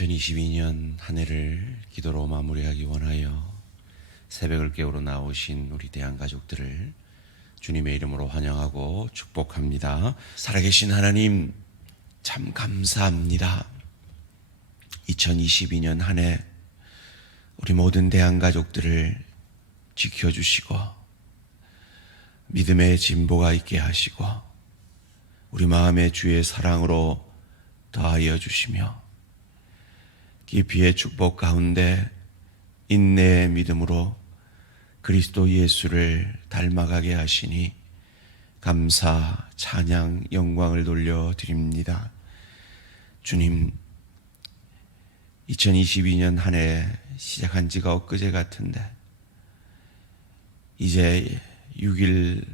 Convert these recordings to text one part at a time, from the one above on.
2022년 한 해를 기도로 마무리하기 원하여 새벽을 깨우러 나오신 우리 대한가족들을 주님의 이름으로 환영하고 축복합니다. 살아계신 하나님, 참 감사합니다. 2022년 한 해 우리 모든 대한가족들을 지켜주시고 믿음의 진보가 있게 하시고 우리 마음의 주의 사랑으로 더하여 주시며 깊이의 축복 가운데 인내의 믿음으로 그리스도 예수를 닮아가게 하시니 감사, 찬양, 영광을 돌려드립니다. 주님, 2022년 한 해 시작한 지가 엊그제 같은데 이제 6일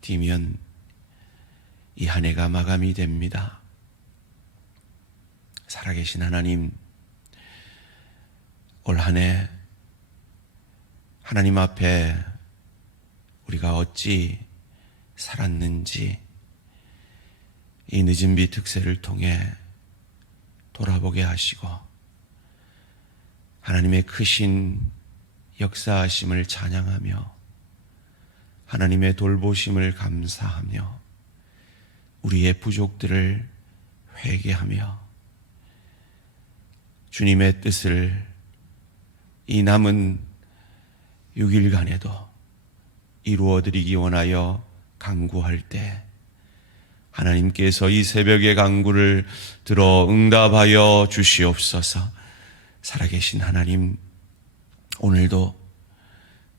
뒤면 이 한 해가 마감이 됩니다. 살아계신 하나님, 올 한 해 하나님 앞에 우리가 어찌 살았는지 이 늦은 비 특세를 통해 돌아보게 하시고 하나님의 크신 역사하심을 찬양하며 하나님의 돌보심을 감사하며 우리의 부족들을 회개하며 주님의 뜻을 이 남은 6일간에도 이루어드리기 원하여 간구할 때 하나님께서 이 새벽의 간구를 들어 응답하여 주시옵소서. 살아계신 하나님, 오늘도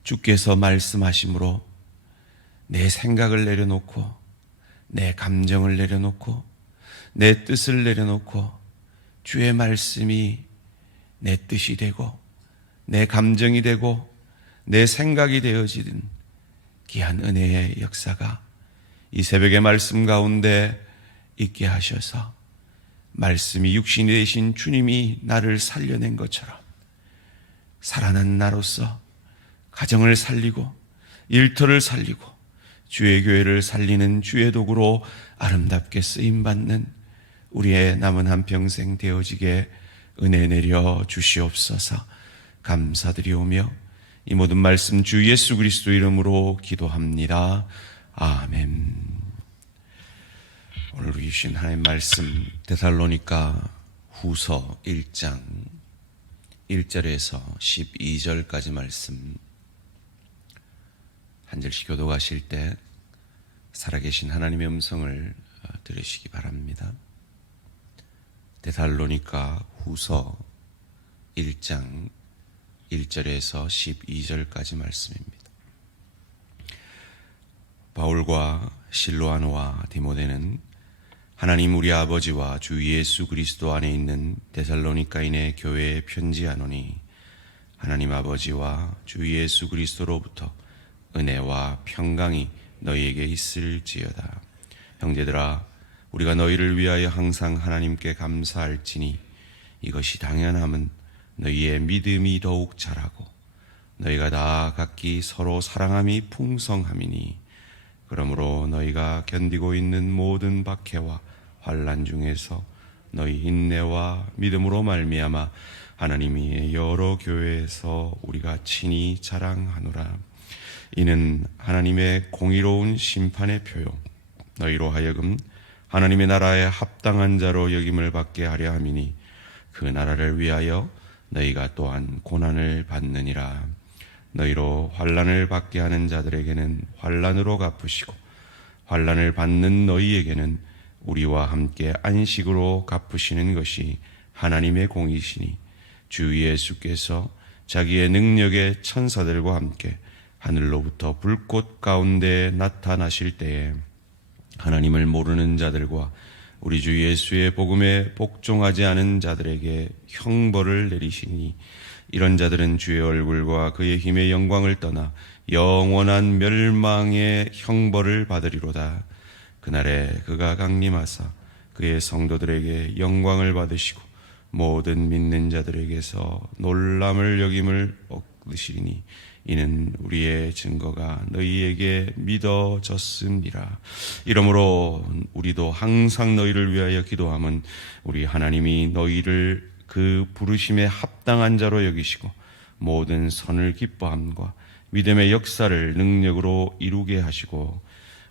주께서 말씀하심으로 내 생각을 내려놓고 내 감정을 내려놓고 내 뜻을 내려놓고 주의 말씀이 내 뜻이 되고 내 감정이 되고 내 생각이 되어지는 귀한 은혜의 역사가 이 새벽의 말씀 가운데 있게 하셔서 말씀이 육신이 되신 주님이 나를 살려낸 것처럼 살아난 나로서 가정을 살리고 일터를 살리고 주의 교회를 살리는 주의 도구로 아름답게 쓰임받는 우리의 남은 한평생 되어지게 은혜 내려 주시옵소서. 감사드리오며 이 모든 말씀 주 예수 그리스도 이름으로 기도합니다. 아멘. 오늘 우리 주신 하나님의 말씀 데살로니가 후서 1장 1절에서 12절까지 말씀 한 절씩 교독하실 때 살아계신 하나님의 음성을 들으시기 바랍니다. 데살로니가 후서 1장 1절에서 12절까지 말씀입니다. 바울과 실로아노와 디모데는 하나님 우리 아버지와 주 예수 그리스도 안에 있는 데살로니가인의 교회에 편지하노니 하나님 아버지와 주 예수 그리스도로부터 은혜와 평강이 너희에게 있을지어다. 형제들아, 우리가 너희를 위하여 항상 하나님께 감사할지니 이것이 당연함은 너희의 믿음이 더욱 자라고 너희가 다 각기 서로 사랑함이 풍성함이니 그러므로 너희가 견디고 있는 모든 박해와 환난 중에서 너희 인내와 믿음으로 말미암아 하나님이 여러 교회에서 우리가 친히 자랑하노라. 이는 하나님의 공의로운 심판의 표요 너희로 하여금 하나님의 나라에 합당한 자로 여김을 받게 하려 함이니 그 나라를 위하여 너희가 또한 고난을 받느니라. 너희로 환난을 받게 하는 자들에게는 환난으로 갚으시고 환난을 받는 너희에게는 우리와 함께 안식으로 갚으시는 것이 하나님의 공이시니 주 예수께서 자기의 능력의 천사들과 함께 하늘로부터 불꽃 가운데 나타나실 때에 하나님을 모르는 자들과 우리 주 예수의 복음에 복종하지 않은 자들에게 형벌을 내리시니 이런 자들은 주의 얼굴과 그의 힘의 영광을 떠나 영원한 멸망의 형벌을 받으리로다. 그날에 그가 강림하사 그의 성도들에게 영광을 받으시고 모든 믿는 자들에게서 놀람을 여김을 얻으시리니 이는 우리의 증거가 너희에게 믿어졌음이라. 이러므로 우리도 항상 너희를 위하여 기도함은 우리 하나님이 너희를 그 부르심에 합당한 자로 여기시고 모든 선을 기뻐함과 믿음의 역사를 능력으로 이루게 하시고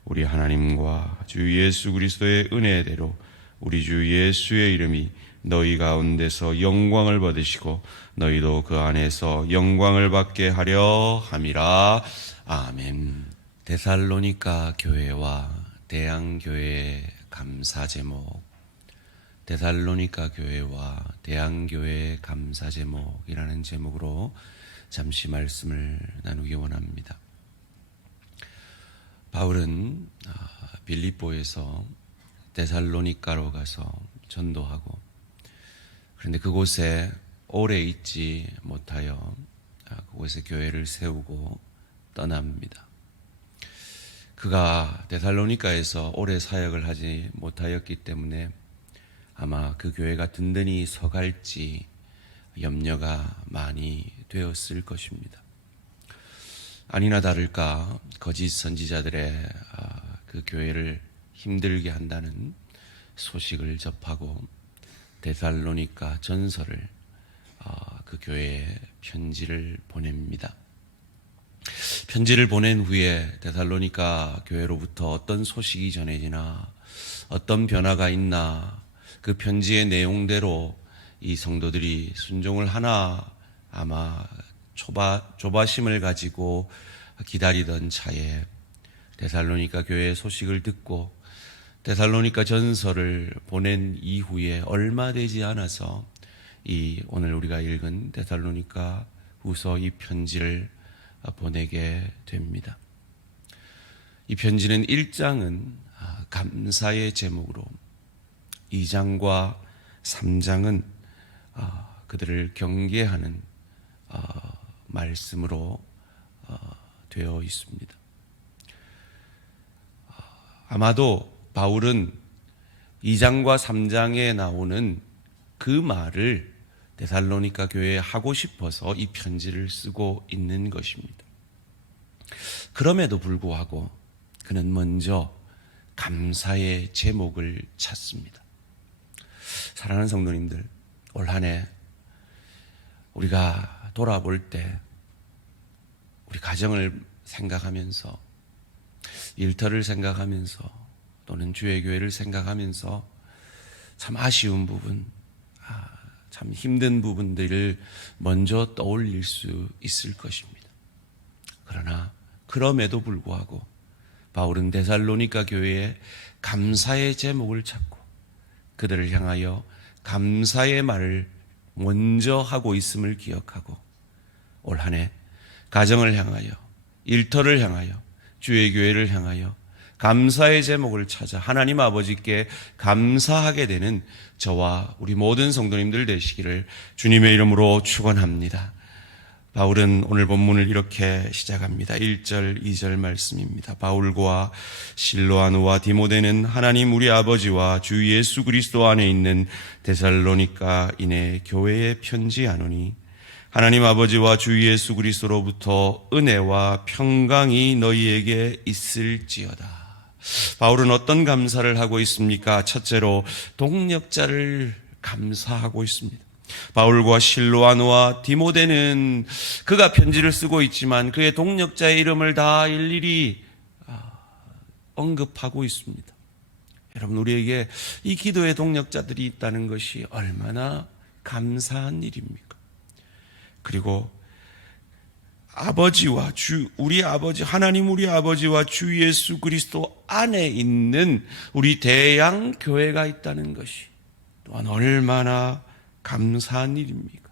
우리 하나님과 주 예수 그리스도의 은혜대로 우리 주 예수의 이름이 너희 가운데서 영광을 받으시고 너희도 그 안에서 영광을 받게 하려 함이라. 아멘. 데살로니가 교회와 대양교회의 감사 제목, 데살로니가 교회와 대양교회의 감사 제목이라는 제목으로 잠시 말씀을 나누기 원합니다. 바울은 빌립보에서 데살로니가로 가서 전도하고, 그런데 그곳에 오래 있지 못하여 그곳에 교회를 세우고 떠납니다. 그가 데살로니가에서 오래 사역을 하지 못하였기 때문에 아마 그 교회가 든든히 서갈지 염려가 많이 되었을 것입니다. 아니나 다를까 거짓 선지자들의 그 교회를 힘들게 한다는 소식을 접하고 데살로니가 전서를 그 교회에 편지를 보냅니다. 편지를 보낸 후에 데살로니가 교회로부터 어떤 소식이 전해지나 어떤 변화가 있나 그 편지의 내용대로 이 성도들이 순종을 하나 아마 조바심을 가지고 기다리던 차에 데살로니가 교회의 소식을 듣고 데살로니가 전서를 보낸 이후에 얼마 되지 않아서 이 오늘 우리가 읽은 데살로니가 후서 이 편지를 보내게 됩니다. 이 편지는 1장은 감사의 제목으로, 2장과 3장은 그들을 경계하는 말씀으로 되어 있습니다. 아마도 바울은 2장과 3장에 나오는 그 말을 데살로니가 교회에 하고 싶어서 이 편지를 쓰고 있는 것입니다. 그럼에도 불구하고 그는 먼저 감사의 제목을 찾습니다. 사랑하는 성도님들, 올 한 해 우리가 돌아볼 때 우리 가정을 생각하면서, 일터를 생각하면서, 또는 주의 교회를 생각하면서 참 아쉬운 부분, 참 힘든 부분들을 먼저 떠올릴 수 있을 것입니다. 그러나 그럼에도 불구하고 바울은 데살로니가 교회에 감사의 제목을 찾고 그들을 향하여 감사의 말을 먼저 하고 있음을 기억하고 올 한 해 가정을 향하여, 일터를 향하여, 주의 교회를 향하여 감사의 제목을 찾아 하나님 아버지께 감사하게 되는 저와 우리 모든 성도님들 되시기를 주님의 이름으로 축원합니다. 바울은 오늘 본문을 이렇게 시작합니다. 1절, 2절 말씀입니다. 바울과 실로아누와 디모데는 하나님 우리 아버지와 주 예수 그리스도 안에 있는 데살로니가인의 교회에 편지하노니 하나님 아버지와 주 예수 그리스도로부터 은혜와 평강이 너희에게 있을지어다. 바울은 어떤 감사를 하고 있습니까? 첫째로 동력자를 감사하고 있습니다. 바울과 실로아누와 디모데는 그가 편지를 쓰고 있지만 그의 동력자의 이름을 다 일일이 언급하고 있습니다. 여러분, 우리에게 이 기도의 동력자들이 있다는 것이 얼마나 감사한 일입니까? 그리고 아버지와 우리 아버지, 하나님 우리 아버지와 주 예수 그리스도 안에 있는 우리 대양 교회가 있다는 것이 또한 얼마나 감사한 일입니까?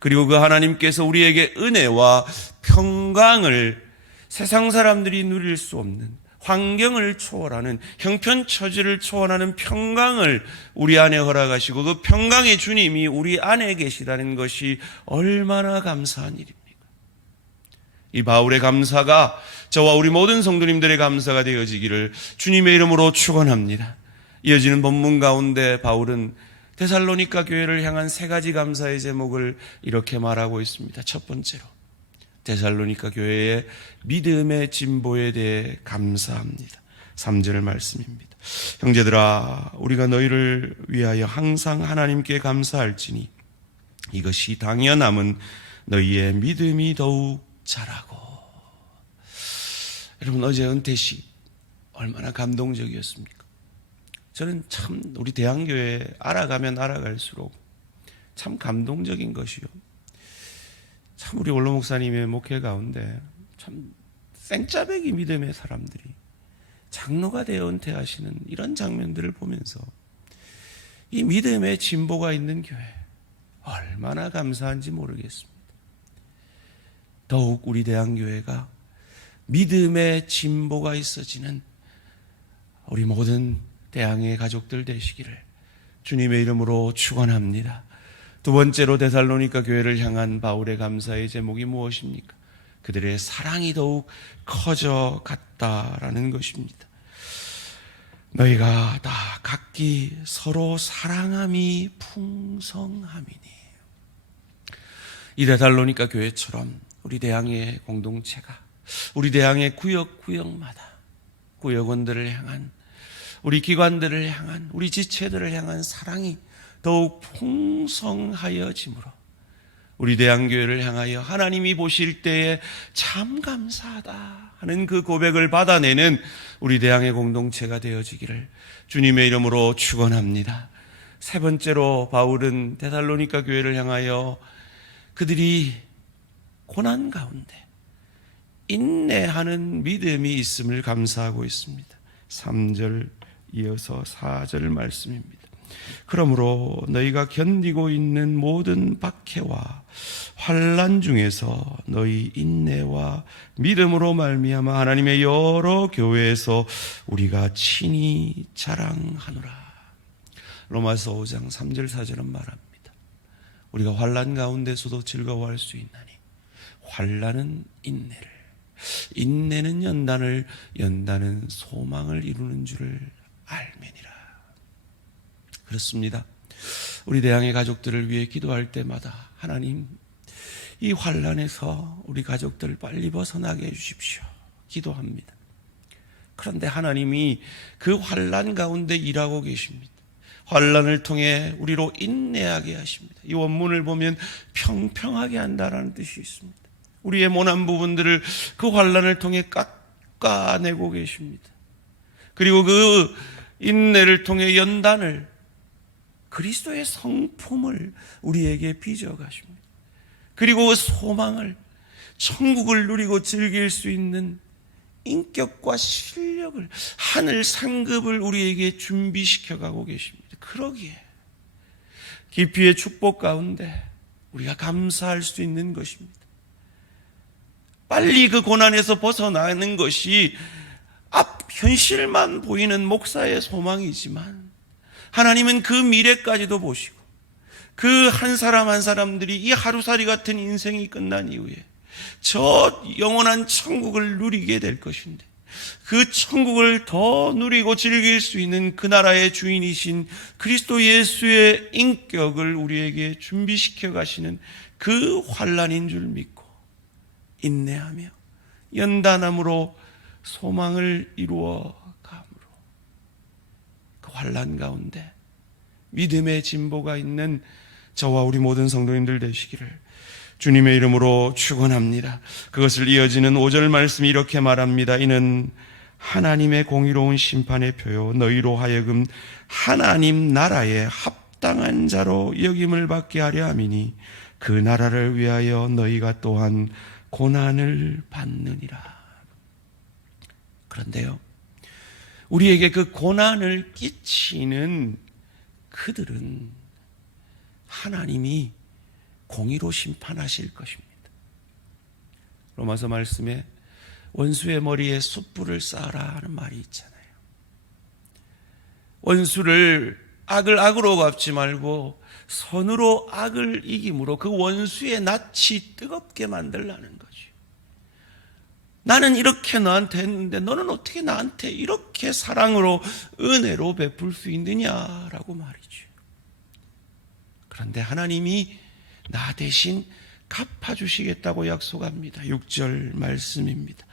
그리고 그 하나님께서 우리에게 은혜와 평강을, 세상 사람들이 누릴 수 없는 환경을 초월하는, 형편처지를 초월하는 평강을 우리 안에 허락하시고 그 평강의 주님이 우리 안에 계시다는 것이 얼마나 감사한 일입니까? 이 바울의 감사가 저와 우리 모든 성도님들의 감사가 되어지기를 주님의 이름으로 축원합니다. 이어지는 본문 가운데 바울은 데살로니가 교회를 향한 세 가지 감사의 제목을 이렇게 말하고 있습니다. 첫 번째로 데살로니가 교회의 믿음의 진보에 대해 감사합니다. 3절 말씀입니다. 형제들아, 우리가 너희를 위하여 항상 하나님께 감사할지니 이것이 당연함은 너희의 믿음이 더욱 자라고. 여러분, 어제 은퇴식 얼마나 감동적이었습니까? 저는 참 우리 대한교회 알아가면 알아갈수록 참 감동적인 것이요, 참 우리 원로 목사님의 목회 가운데 참 생짜배기 믿음의 사람들이 장로가 되어 은퇴하시는 이런 장면들을 보면서 이 믿음의 진보가 있는 교회 얼마나 감사한지 모르겠습니다. 더욱 우리 대한교회가 믿음의 진보가 있어지는 우리 모든 대항의 가족들 되시기를 주님의 이름으로 축원합니다. 두 번째로 데살로니가 교회를 향한 바울의 감사의 제목이 무엇입니까? 그들의 사랑이 더욱 커져 갔다라는 것입니다. 너희가 다 각기 서로 사랑함이 풍성함이니. 이 데살로니가 교회처럼 우리 대항의 공동체가 우리 대항의 구역구역마다 구역원들을 향한, 우리 기관들을 향한, 우리 지체들을 향한 사랑이 더욱 풍성하여지므로 우리 대한교회를 향하여 하나님이 보실 때에 참 감사하다 하는 그 고백을 받아내는 우리 대항의 공동체가 되어지기를 주님의 이름으로 축원합니다. 세 번째로 바울은 데살로니가 교회를 향하여 그들이 고난 가운데 인내하는 믿음이 있음을 감사하고 있습니다. 3절 이어서 4절 말씀입니다. 그러므로 너희가 견디고 있는 모든 박해와 환난 중에서 너희 인내와 믿음으로 말미암아 하나님의 여러 교회에서 우리가 친히 자랑하노라. 로마서 5장 3절 4절은 말합니다. 우리가 환난 가운데서도 즐거워할 수 있나니 환난은 인내를, 인내는 연단을, 연단은 소망을 이루는 줄을 알매니라. 그렇습니다. 우리 대항의 가족들을 위해 기도할 때마다 하나님, 이 환난에서 우리 가족들 빨리 벗어나게 해주십시오 기도합니다. 그런데 하나님이 그 환난 가운데 일하고 계십니다. 환난을 통해 우리로 인내하게 하십니다. 이 원문을 보면 평평하게 한다라는 뜻이 있습니다. 우리의 모난 부분들을 그 환난을 통해 깎아내고 계십니다. 그리고 그 인내를 통해 연단을, 그리스도의 성품을 우리에게 빚어가십니다. 그리고 그 소망을, 천국을 누리고 즐길 수 있는 인격과 실력을, 하늘 상급을 우리에게 준비시켜가고 계십니다. 그러기에 깊이의 축복 가운데 우리가 감사할 수 있는 것입니다. 빨리 그 고난에서 벗어나는 것이 앞 현실만 보이는 목사의 소망이지만 하나님은 그 미래까지도 보시고 그 한 사람 한 사람들이 이 하루살이 같은 인생이 끝난 이후에 저 영원한 천국을 누리게 될 것인데, 그 천국을 더 누리고 즐길 수 있는 그 나라의 주인이신 그리스도 예수의 인격을 우리에게 준비시켜 가시는 그 환난인 줄 믿고 인내하며 연단함으로 소망을 이루어 감으로 그 환난 가운데 믿음의 진보가 있는 저와 우리 모든 성도님들 되시기를 주님의 이름으로 축원합니다. 그것을 이어지는 5절 말씀이 이렇게 말합니다. 이는 하나님의 공의로운 심판의 표요 너희로 하여금 하나님 나라에 합당한 자로 여김을 받게 하려 함이니 그 나라를 위하여 너희가 또한 고난을 받느니라. 그런데요, 우리에게 그 고난을 끼치는 그들은 하나님이 공의로 심판하실 것입니다. 로마서 말씀에 원수의 머리에 숯불을 쌓아라 하는 말이 있잖아요. 원수를 악을 악으로 갚지 말고 선으로 악을 이김으로 그 원수의 낯이 뜨겁게 만들라는 거죠. 나는 이렇게 너한테 했는데 너는 어떻게 나한테 이렇게 사랑으로 은혜로 베풀 수 있느냐라고 말이죠. 그런데 하나님이 나 대신 갚아주시겠다고 약속합니다. 6절 말씀입니다.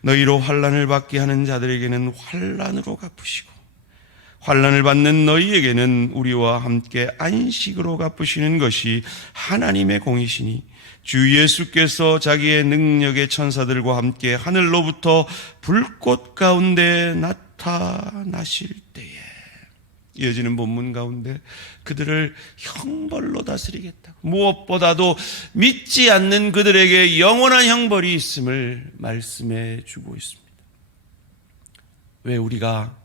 너희로 환난을 받게 하는 자들에게는 환난으로 갚으시고 환난을 받는 너희에게는 우리와 함께 안식으로 갚으시는 것이 하나님의 공이시니 주 예수께서 자기의 능력의 천사들과 함께 하늘로부터 불꽃 가운데 나타나실 때에, 이어지는 본문 가운데 그들을 형벌로 다스리겠다고, 무엇보다도 믿지 않는 그들에게 영원한 형벌이 있음을 말씀해 주고 있습니다. 왜 우리가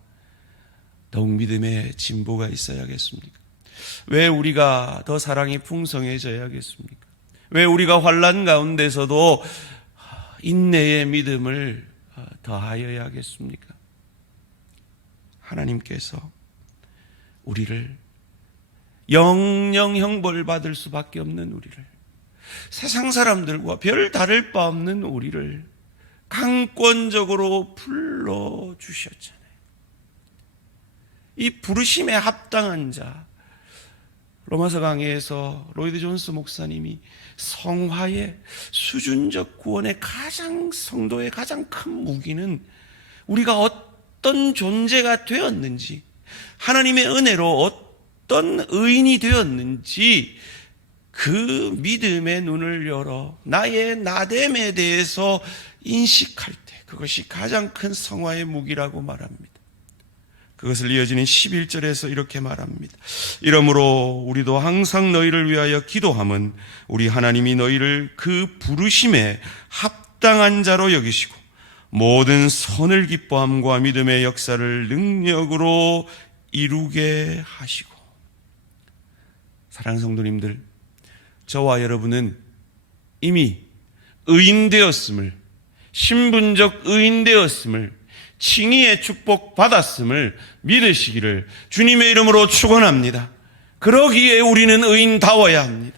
더욱 믿음의 진보가 있어야겠습니까? 왜 우리가 더 사랑이 풍성해져야겠습니까? 왜 우리가 환난 가운데서도 인내의 믿음을 더하여야겠습니까? 하나님께서 우리를 영영 형벌 받을 수밖에 없는 우리를, 세상 사람들과 별 다를 바 없는 우리를 강권적으로 불러주셨잖아요. 이 부르심에 합당한 자, 로마서 강해에서 로이드 존스 목사님이 성화의 수준적 구원의 성도의 가장 큰 무기는 우리가 어떤 존재가 되었는지, 하나님의 은혜로 어떤 의인이 되었는지 그 믿음의 눈을 열어 나의 나됨에 대해서 인식할 때, 그것이 가장 큰 성화의 무기라고 말합니다. 그것을 이어지는 11절에서 이렇게 말합니다. 이러므로 우리도 항상 너희를 위하여 기도함은 우리 하나님이 너희를 그 부르심에 합당한 자로 여기시고 모든 선을 기뻐함과 믿음의 역사를 능력으로 이루게 하시고. 사랑하는 성도님들, 저와 여러분은 이미 의인되었음을, 신분적 의인되었음을, 칭의의 축복 받았음을 믿으시기를 주님의 이름으로 축원합니다. 그러기에 우리는 의인다워야 합니다.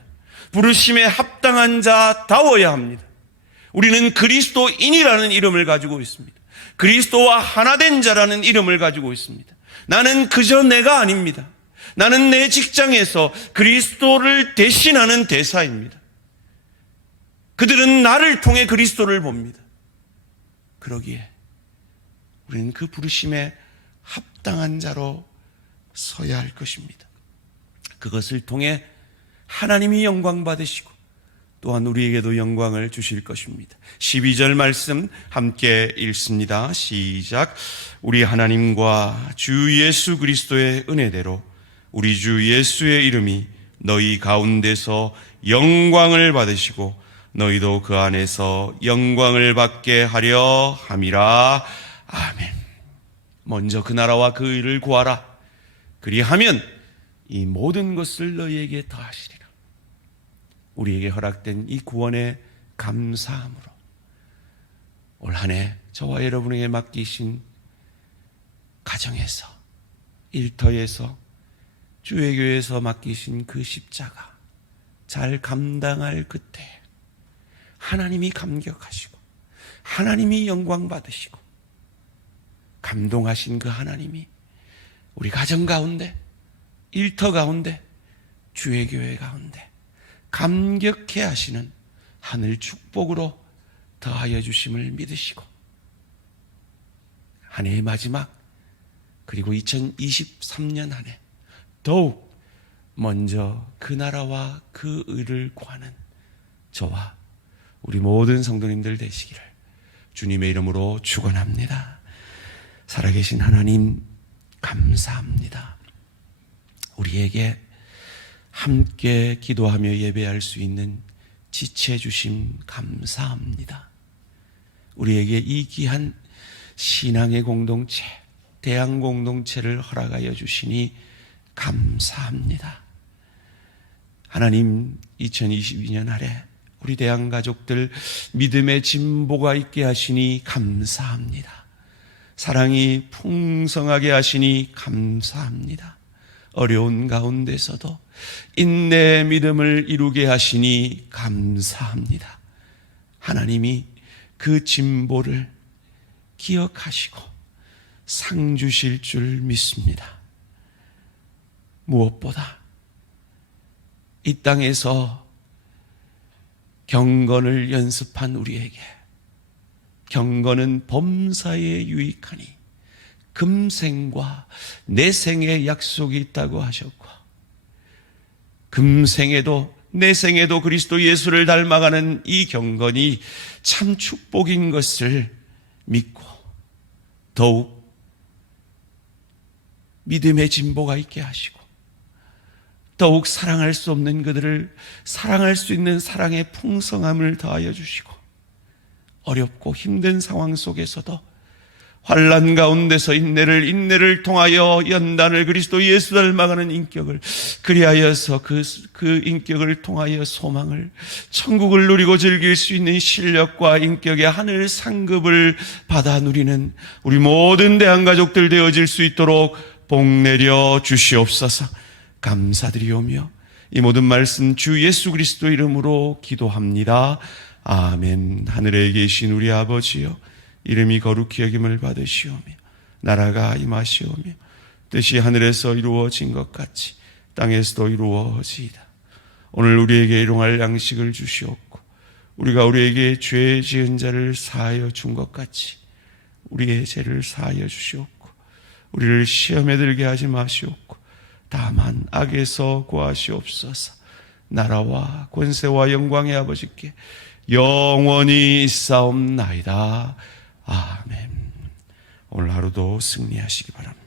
부르심에 합당한 자다워야 합니다. 우리는 그리스도인이라는 이름을 가지고 있습니다. 그리스도와 하나 된 자라는 이름을 가지고 있습니다. 나는 그저 내가 아닙니다. 나는 내 직장에서 그리스도를 대신하는 대사입니다. 그들은 나를 통해 그리스도를 봅니다. 그러기에 우리는 그 부르심에 합당한 자로 서야 할 것입니다. 그것을 통해 하나님이 영광 받으시고 또한 우리에게도 영광을 주실 것입니다. 12절 말씀 함께 읽습니다. 시작. 우리 하나님과 주 예수 그리스도의 은혜대로 우리 주 예수의 이름이 너희 가운데서 영광을 받으시고 너희도 그 안에서 영광을 받게 하려 함이라. 아멘. 먼저 그 나라와 그 의를 구하라. 그리하면 이 모든 것을 너희에게 더하시리라. 우리에게 허락된 이 구원의 감사함으로 올 한 해 저와 여러분에게 맡기신 가정에서, 일터에서, 주의 교회에서 맡기신 그 십자가 잘 감당할 그때 하나님이 감격하시고 하나님이 영광 받으시고 감동하신 그 하나님이 우리 가정 가운데, 일터 가운데, 주의 교회 가운데 감격해 하시는 하늘 축복으로 더하여 주심을 믿으시고 한 해의 마지막, 그리고 2023년 한 해 더욱 먼저 그 나라와 그 의를 구하는 저와 우리 모든 성도님들 되시기를 주님의 이름으로 축원합니다. 살아계신 하나님 감사합니다. 우리에게 함께 기도하며 예배할 수 있는 지체 주심 감사합니다. 우리에게 이 귀한 신앙의 공동체, 대학 공동체를 허락하여 주시니 감사합니다. 하나님, 2022년 아래 우리 대학 가족들 믿음의 진보가 있게 하시니 감사합니다. 사랑이 풍성하게 하시니 감사합니다. 어려운 가운데서도 인내의 믿음을 이루게 하시니 감사합니다. 하나님이 그 진보를 기억하시고 상 주실 줄 믿습니다. 무엇보다 이 땅에서 경건을 연습한 우리에게 경건은 범사에 유익하니 금생과 내생의 약속이 있다고 하셨고, 금생에도 내생에도 그리스도 예수를 닮아가는 이 경건이 참 축복인 것을 믿고 더욱 믿음의 진보가 있게 하시고, 더욱 사랑할 수 없는 그들을 사랑할 수 있는 사랑의 풍성함을 더하여 주시고, 어렵고 힘든 상황 속에서도 환난 가운데서 인내를 통하여 연단을 그리스도 예수 닮아가는 인격을, 그리하여서 그 인격을 통하여 소망을, 천국을 누리고 즐길 수 있는 실력과 인격의 하늘 상급을 받아 누리는 우리 모든 대한가족들 되어질 수 있도록 복 내려 주시옵소서. 감사드리오며 이 모든 말씀 주 예수 그리스도 이름으로 기도합니다. 아멘. 하늘에 계신 우리 아버지여, 이름이 거룩히 여김을 받으시오며 나라가 임하시오며 뜻이 하늘에서 이루어진 것 같이 땅에서도 이루어지이다. 오늘 우리에게 일용할 양식을 주시옵고, 우리가 우리에게 죄 지은 자를 사하여 준 것 같이 우리의 죄를 사하여 주시옵고, 우리를 시험에 들게 하지 마시옵고 다만 악에서 구하시옵소서. 나라와 권세와 영광의 아버지께 영원히 있사옵나이다. 아멘. 오늘 하루도 승리하시기 바랍니다.